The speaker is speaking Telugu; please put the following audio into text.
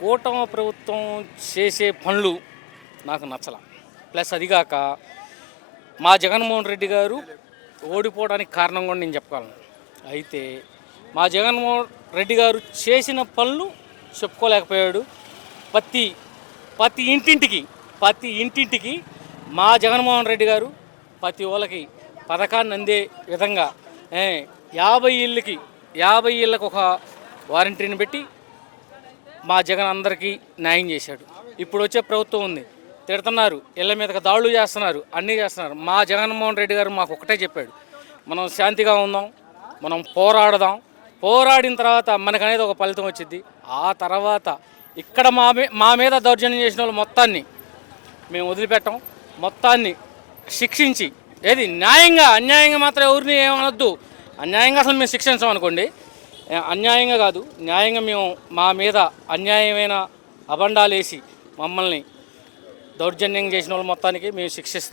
కూటమి ప్రభుత్వం చేసే పనులు నాకు నచ్చల. ప్లస్ అదిగాక మా జగన్మోహన్ రెడ్డి గారు ఓడిపోవడానికి కారణం కూడా నేను చెప్పగలను. అయితే మా జగన్మోహన్ రెడ్డి గారు చేసిన పనులు చెప్పుకోలేకపోయాడు. ప్రతి ప్రతి ఇంటింటికి మా జగన్మోహన్ రెడ్డి గారు ప్రతి వాళ్ళకి పథకాన్ని అందే విధంగా 50 ఇళ్ళకి ఒక వారంటీని పెట్టి మా జగన్ అందరికీ న్యాయం చేశాడు. ఇప్పుడు వచ్చే ప్రభుత్వం ఉంది, తిడుతున్నారు, ఇళ్ళ మీదకి దాడులు చేస్తున్నారు, అన్నీ చేస్తున్నారు. మా జగన్మోహన్ రెడ్డి గారు మాకు ఒకటే చెప్పాడు, మనం శాంతిగా ఉందాం, మనం పోరాడిన తర్వాత మనకనేది ఒక ఫలితం వచ్చింది. ఆ తర్వాత ఇక్కడ మా మీద దౌర్జన్యం చేసిన వాళ్ళు మొత్తాన్ని మేము వదిలిపెట్టాం. మొత్తాన్ని శిక్షించి ఏది న్యాయంగా, అన్యాయంగా మాత్రం ఎవరిని ఏమనొద్దు. అన్యాయంగా అసలు మేము శిక్షించాం అనుకోండి, అన్యాయంగా కాదు, న్యాయంగా మేము మా మీద అన్యాయమైన అబండాలు వేసి మమ్మల్ని దౌర్జన్యం చేసిన వాళ్ళు మొత్తానికి మేము శిక్షిస్తాం.